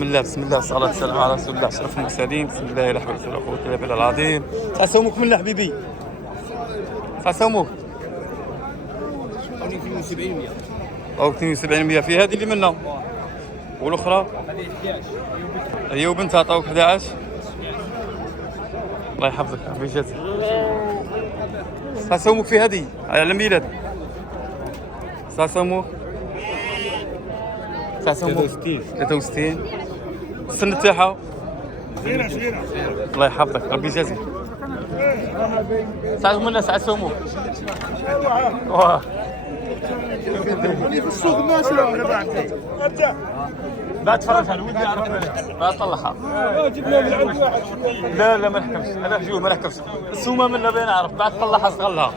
بسم الله بسم الله والصلاة والسلام على رسول الله أشرف المرسلين. بسم الله لا حول ولا قوة إلا بالله العظيم. سأسومك من الله حبيبي. سأسومك. أو 72 في هذه اللي منها. والأخرى؟ هي وبنتها عطاوك 11. الله يحفظك بجد. سأسومك في هذه على ميلاد. سأسومك. 63 السن تاعها الله يحفظك ربي يجازيك. ساعة منا ساعة سومو واه في السوق الناس لا تفرج على ودي يعرف ما طلعها. جبنا من عند واحد. لا ما نحكمش انا جوج ما نحكمش. السومه منا بين نعرف بعد طلعها استغلها.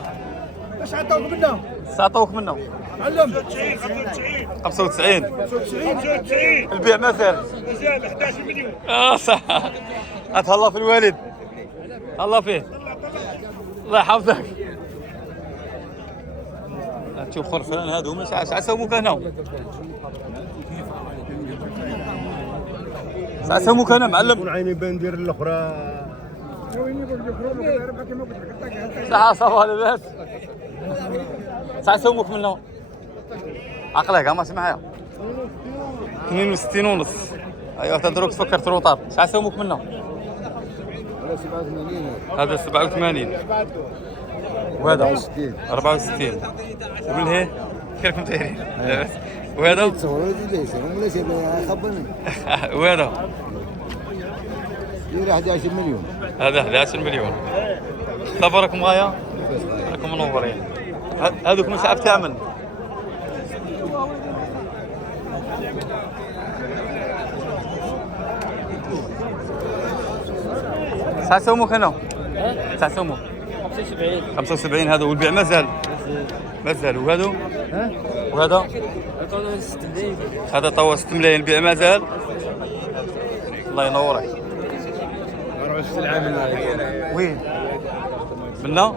اش عطاوك منها؟ عطاوك منها علم 95 البيع ما زال 11 مليون. صح اتهلا في الوالد الله فيه الله يحفظك. تشوف خرفان هادو مش عساومك هنا عساومك هنا معلم عيني بندير الاخرى صح صافا لاباس عساومك منه عقلك ما معايا 62 ونص. ايوا تدرك تفكر تروطار شحال سومك منه؟ هذا 87 وهذا 64 ومن هي كيفكم دايرين لاباس وهذا وهذا 11 مليون. هذا 11 مليون. صبركم غايه راكم منورين. هذوك من شعب تعمل ساعة سومك هنا؟ ساعة سومك 75 هذا والبيع مازال وهذا؟ وهذا؟ هذا طوى 6 ملايين البيع مازال. الله ينورك. وين؟ منا؟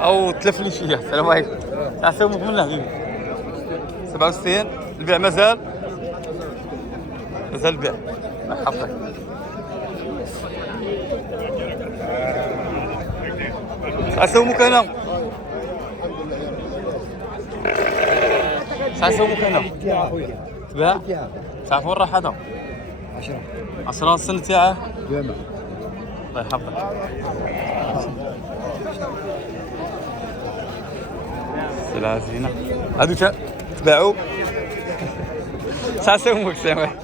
أو تلف لي شوية. السلام عليكم. ساعة سومك منه حبيبي 67 البيع مازال البيع الله يحفظك. سأسومك هنا سأسومك هنا تباع تعرف وين راح هذا 10 السنة تاعه الله يحفظك. سلعة زينة هادو تباعوا سأسومك سامح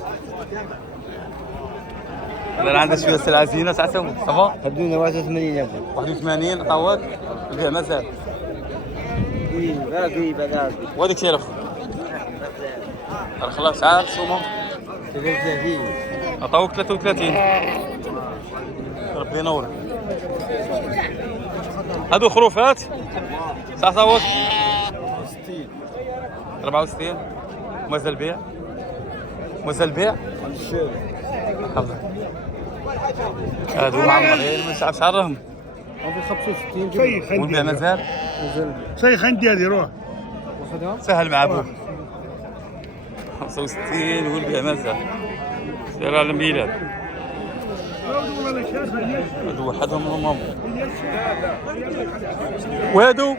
انا عندي شويه سلعه زينه ساعه سومك صافا خدونا 81 يا بو 81 عطاوك البيع مازال باقي وهذيك شرف خلاص شحال سومه 33 عطاوك 33 ربي ينورك. هادو خروفات ساعه عطاوك 64 مازال بيع حفظك. هادو معمرين ما شعب شعرهم هذه 65 والبيع مازال شي خندي هذه روح سهل مع ابوك 65 والبيع مازال سير على الميلاد. هادو وحدهم هم وهادو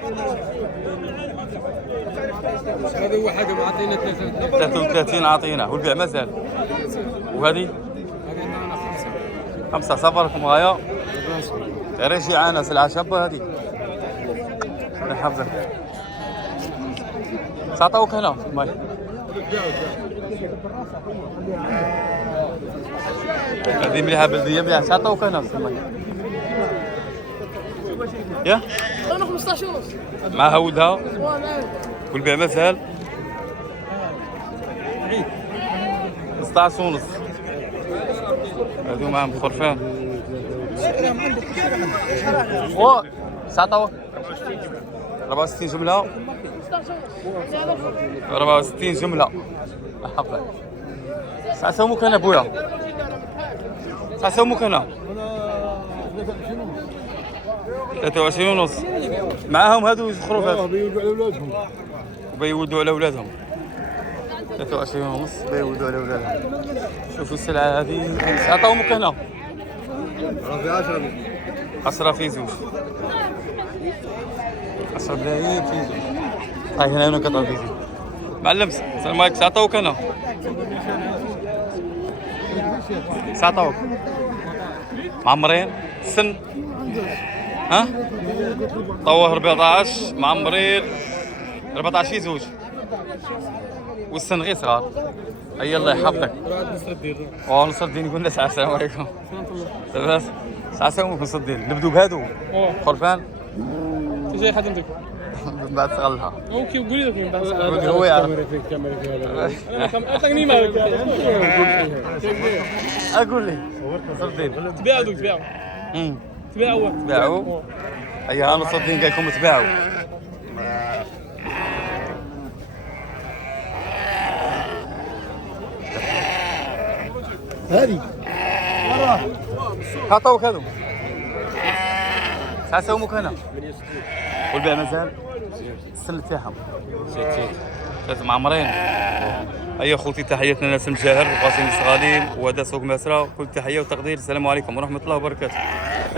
وحدهم عطينا 33 عطينا والبيع مازال. وهذه 5 صبركم غايه غير شي عانه سلعه شابه هذه الله يحفظك. تعطوك هنا ماي هذه مليحه بلديه مليحه تعطوك هنا ماي يا انا 15 ونص معها ولدها والبيع مازال 16 ونص. هادو معهم خرفان و ساعطوك 64 جملة 64 جملة حفظك. ساعة سومك هنا بويا ساعة سومك هنا 23 ونص. معاهم هادو خروفات بيودوا على اولادهم وبيودوا على اولادهم 23 ونص بيودوا على ولادها. شوفوا السلعة هذه عطاهم هنا راه في 10 10 في زوج 10 دراهم في زوج. هاي هنا كطر في زوج. معلم السلام عليكم عطاوك هنا عطاوك معمرين السن ها طوه 14 معمرين 14 في زوج والسن غير صغار. هيا الله يحفظك. نصر الدين قلنا السلام عليكم. لاباس ساعة نصر الدين نبدو بهادو خرفان جاي حد عندك من بعد تغلها. اوكي قولي لك من بعد هو يعرف. اعطيني مالك اقول لي نصر الدين تبيعوا دوك تبيعوا تباعوا. هيا نصر الدين قال لكم تباعوا. هذه عطاوك هذو ساعة هنا والبيع مازال السن تاعهم لازم معمرين. هيا خوتي تحياتنا لناس المجاهر وقاسم الصغاليم وهذا سوق مسرى. كل تحية وتقدير. السلام عليكم ورحمة الله وبركاته.